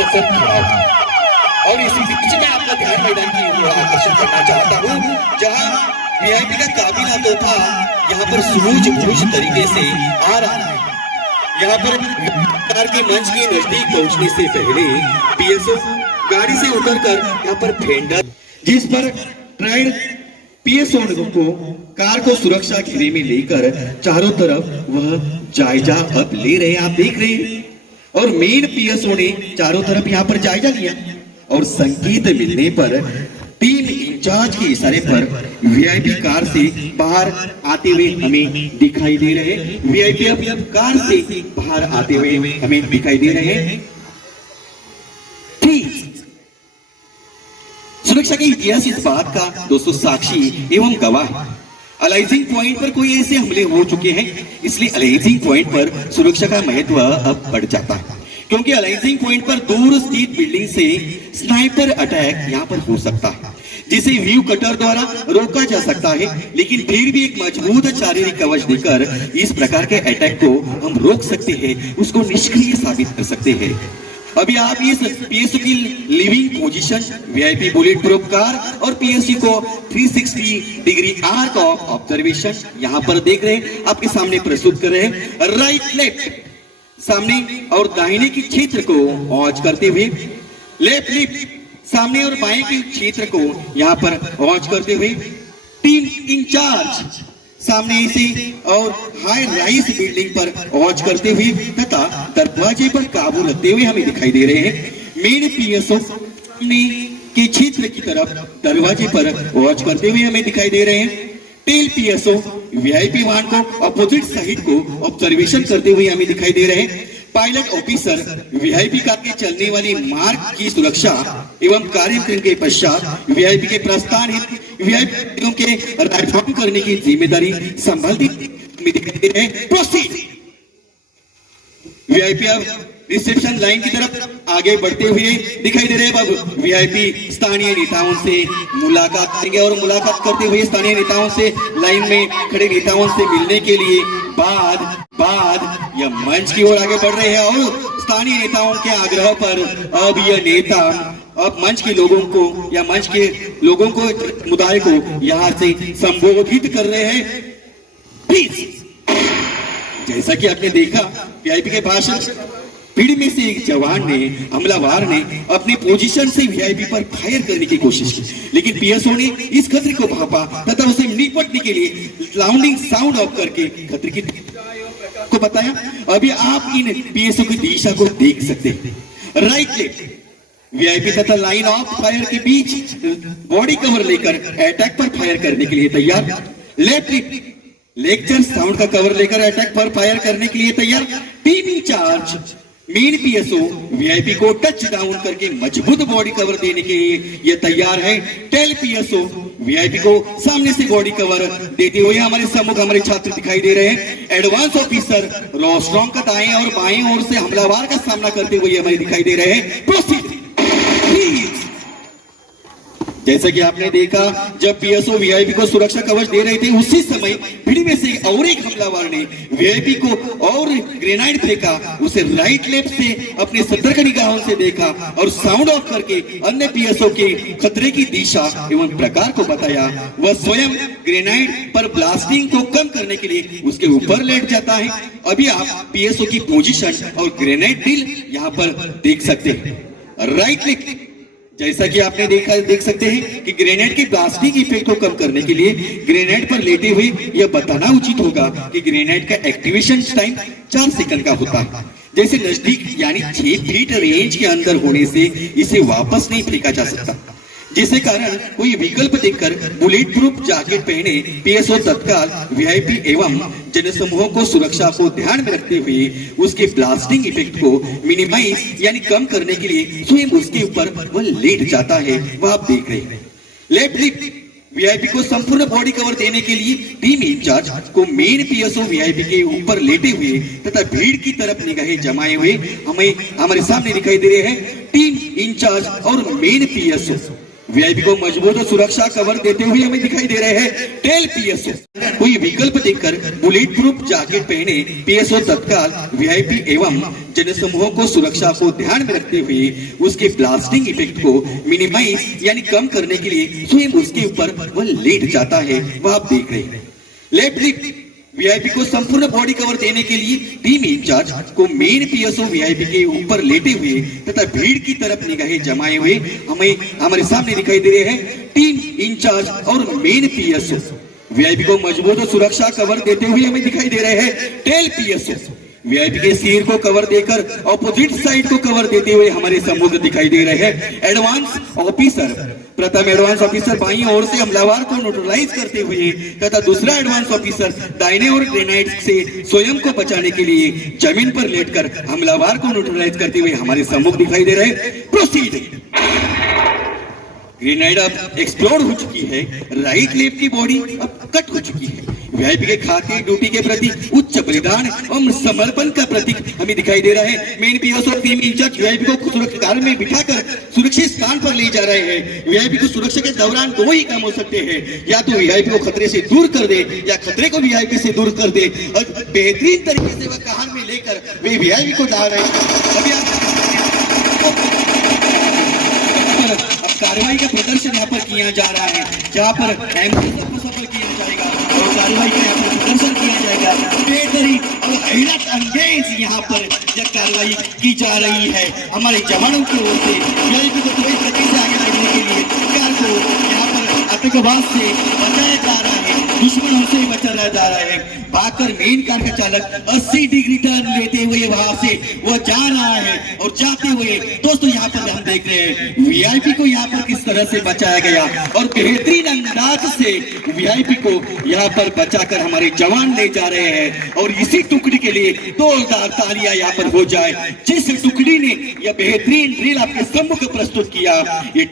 सतत खड़ा हूं। और इसी बीच में आपका ध्यान मैदान की ओर आकर्षित करना चाहता हूं, जहां वीआईपी का काबीना तोहफा यहाँ पर सूझबूझ तरीके से आ रहा है। यहाँ पर कार के मंच के नजदीक पहुंचने से पहले पीएसओ गाड़ी से उतरकर यहाँ पर फेंडर, जिस पर ट्राइड पीएसओ को कार को सुरक्षा घेरे में लेकर चारों तरफ वह जायजा अब ले रहे हैं, आप देख रहे हैं। और मेन पीएसओ ने चारों तरफ यहाँ पर जायजा लिया और संकेत मिलने पर टीम इंचार्ज के इशारे पर वीआईपी कार से बाहर आते हुए हमें दिखाई दे रहे हैं। वीआईपी अब कार से बाहर आते हुए हमें दिखाई दे रहे हैं। सुरक्षा के इतिहास इस बात का दोस्तों साक्षी एवं गवाह है। अलाइजिंग पॉइंट पर कोई ऐसे हमले हो चुके हैं, इसलिए अलाइजिंग पॉइंट पर सुरक्षा का महत्व अब बढ़ जाता है, क्योंकि अलाइजिंग पॉइंट पर दूर स्थित बिल्डिंग से स्नाइपर अटैक यहाँ पर हो सकता है, जिसे व्यू कटर द्वारा रोका जा सकता है। लेकिन फिर भी एक मजबूत शारीरिक कवच देकर इस प्रकार के अटैक को हम रोक सकते हैं, उसको निष्क्रिय साबित कर सकते हैं। अभी आप इस पीएसओ की living position, VIP bullet proof car और पीएसओ को 360 डिग्री आर्क ऑफ ऑब्जर्वेशन यहाँ पर देख रहे हैं, आपके सामने प्रस्तुत कर रहे हैं। राइट लेफ्ट सामने और दाहिने के क्षेत्र को ऑच करते हुए, लेफ्ट लेफ्ट सामने और बाएं के क्षेत्र को यहाँ पर ऑच करते हुए, टीम इंचार्ज सामने से और हाई राइज बिल्डिंग पर ऑच करते हुए तथा दरवाजे पर काबू रखते हुए हमें दिखाई दे रहे हैं। मेन पीएसओ के क्षेत्र की तरफ दरवाजे पर वॉच करते हुए हमें दिखाई दे रहे हैं। टेल पीएसओ वीआईपी वाहन को अपोजिट साइड को ऑब्जर्वेशन करते हुए हमें दिखाई दे रहे हैं। पायलट ऑफिसर वीआईपी कार के चलने वाली मार्ग की सुरक्षा एवं कार्यक्रम के पश्चात वीआईपी के प्रस्थान वीआईपी के राइफॉर्म करने की जिम्मेदारी संभालती दिखाई दे रहे हैं। प्रोसीड। वीआईपी अब रिसेप्शन लाइन की तरफ आगे बढ़ते हुए दिखाई दे रहे हैं। अब वीआईपी स्थानीय नेताओं से मुलाकात करेंगे और मुलाकात करते हुए स्थानीय नेताओं से लाइन में खड़े नेताओं से मिलने के लिए बाद यह मंच की ओर आगे बढ़ रहे हैं और स्थानीय नेताओं के आग्रह पर अब यह नेता अब मंच के लोगों को या मंच के लोगों को समुदाय को यहाँ से संबोधित कर रहे हैं। प्लीज, जैसा कि आपने देखा वीआईपी के भाषण, भीड़ में से एक जवान ने, हमलावर ने अपनी पोजीशन से वीआईपी पर फायर करने की कोशिश की, लेकिन पीएसओ ने इस खतरे को भांपा तथा उसे निपटने के लिए लाउंडिंग साउंड ऑफ करके खतरे की को बताया। अभी आप इन पीएसओ की दिशा को देख सकते हैं। राइट लेफ्ट वीआईपी तथा लाइन ऑफ फायर के बीच बॉडी कवर लेकर अटैक पर फायर करने के लिए तैयार। लेफ्ट लेक्चर साउंड का कवर लेकर अटैक पर फायर करने के लिए तैयार। Team in charge main PSO VIP को टच डाउन करके मजबूत बॉडी कवर देने के लिए यह तैयार है। टेल पीएसओ वीआईपी को सामने से बॉडी कवर देते हुए हमारे सम्मुख हमारे छात्र दिखाई दे रहे हैं। एडवांस ऑफिसर रोस्ट्रॉन्ग का दाएं और बाएं ओर से हमलावर का सामना करते हुए हमें दिखाई दे रहे हैं। प्रोसीड। जैसा कि आपने देखा, जब पीएसओ वीआईपी को सुरक्षा कवच दे रहे थे, उसी समय भीड़ में से और एक हमलावर ने वीआईपी को और ग्रेनाइड फेंका। उसे राइट लेफ्ट से अपने सतर्क निगाहों से देखा और साउंड ऑफ करके अन्य पीएसओ के खतरे की दिशा एवं प्रकार को बताया। वह स्वयं ग्रेनाइड पर ब्लास्टिंग को कम करने के लिए उसके ऊपर लेट जाता है। अभी आप पीएसओ की पोजीशन और ग्रेनाइड ड्रिल यहाँ पर देख सकते हैं। राइट लेफ्ट जैसा कि आपने देख सकते हैं कि ग्रेनेड की ब्लास्टिंग इफेक्ट को कम करने के लिए ग्रेनेड पर लेटे हुए यह बताना उचित होगा कि ग्रेनेड का एक्टिवेशन टाइम 4 सेकंड का होता है। जैसे नजदीक यानी 6 फीट रेंज के अंदर होने से इसे वापस नहीं फेंका जा सकता, जिसके कारण कोई विकल्प देखकर बुलेट प्रूफ जैकेट पहने पीएसओ तत्काल वीआईपी एवं जनसमूहों को सुरक्षा को ध्यान में रखते हुए उसके ब्लास्टिंग इफेक्ट को मिनिमाइज यानी कम करने के लिए स्वयं उसके ऊपर वह लेट जाता है। वह आप देख रहे हैं। लेफ्ट वीआईपी को संपूर्ण बॉडी कवर देने के लिए टीम इंचार्ज को मेन पीएसओ वीआईपी के ऊपर लेटे हुए तथा भीड़ की तरफ निगाहें जमाए हुए हमें हमारे सामने दिखाई दे रहे हैं। टीम इंचार्ज और मेन पीएसओ वीआईपी को मजबूत और सुरक्षा कवर देते हुए हमें दिखाई दे रहे हैं टेल पीएसओ। कोई विकल्प देखकर बुलेट प्रूफ जैकेट पहने पीएसओ तत्काल वीआईपी एवं जनसमूहों को सुरक्षा को ध्यान में रखते हुए उसके ब्लास्टिंग इफेक्ट को मिनिमाइज यानी कम करने के लिए स्वयं उसके ऊपर वह लेट जाता है। वह आप देख रहे हैं। लेफ्ट लिप वीआईपी को संपूर्ण बॉडी कवर देने के लिए टीम इंचार्ज को मेन पीएसओ वीआईपी के ऊपर लेटे हुए तथा भीड़ की तरफ निगाहें जमाए हुए हमें हमारे सामने दिखाई दे रहे हैं। टीम इंचार्ज और मेन पीएसओ वीआईपी को मजबूत और सुरक्षा कवर देते हुए हमें दिखाई दे रहे हैं टेल पीएसओ। वीआईपी के सिर को कवर देकर ऑपोजिट साइड को कवर देते हुए हमारे सम्मुख दिखाई दे रहे हैं एडवांस ऑफिसर। प्रथम एडवांस ऑफिसर बाईं ओर से हमलावर को न्यूट्रलाइज करते हुए तथा दूसरा एडवांस ऑफिसर दाहिने ओर ग्रेनाइड से स्वयं को बचाने के लिए जमीन पर लेटकर हमलावर को न्यूट्रलाइज करते हुए हमारे सम्मुख दिखाई दे रहे हैं। प्रोसीड। ग्रेनाइड अब एक्सप्लोड हो चुकी है। राइट लेफ्ट की बॉडी अब कट हो चुकी है। वीआईपी के खातिर ड्यूटी के प्रति उच्च बलिदान और समर्पण का प्रतीक हमें दिखाई दे रहा है। Main PSO team in charge VIP को सुरक्षा कार में बिठाकर सुरक्षित स्थान पर ले जा रहे हैं। वीआईपी को सुरक्षा के दौरान दो ही काम हो सकते हैं, या तो वीआईपी को खतरे से दूर कर दे या खतरे को वीआईपी से दूर कर दे। और बेहतरीन तरीके से वह कान में लेकर वे वीआईपी को डाल रहे हैं। अभी कार्रवाई का प्रदर्शन यहाँ पर किया जा रहा है, जहाँ पर एम्बुलेंस को सफल किया जाएगा और कार्रवाई का यहाँ पर प्रदर्शन किया जाएगा। बेहतरी और हैरत अंगेज यहाँ पर यह कार्रवाई की जा रही है हमारे जवानों की ओर से। वीआईपी को त्वरित गति से आगे बढ़ने के लिए कार को यहाँ पर आतंकवाद से बचाया जा रहा है, दुश्मनों से बचाया जा रहा है। भागकर मेन कार का चालक 80 डिग्री टर्न लेते हुए वहां से वह जा रहा है और जाते हुए दोस्तों यहाँ पर हम देख रहे हैं वीआईपी को यहाँ पर किस तरह से बचाया गया और बेहतरीन अंदाज से वीआईपी को यहाँ पर बचाकर हमारे जवान ले जा रहे हैं। और इसी टुकड़ी के लिए जोरदार तालियां यहाँ पर हो जाए जिस टुकड़ी ने यह बेहतरीन ड्रिल आपके सम्मुख प्रस्तुत किया। ये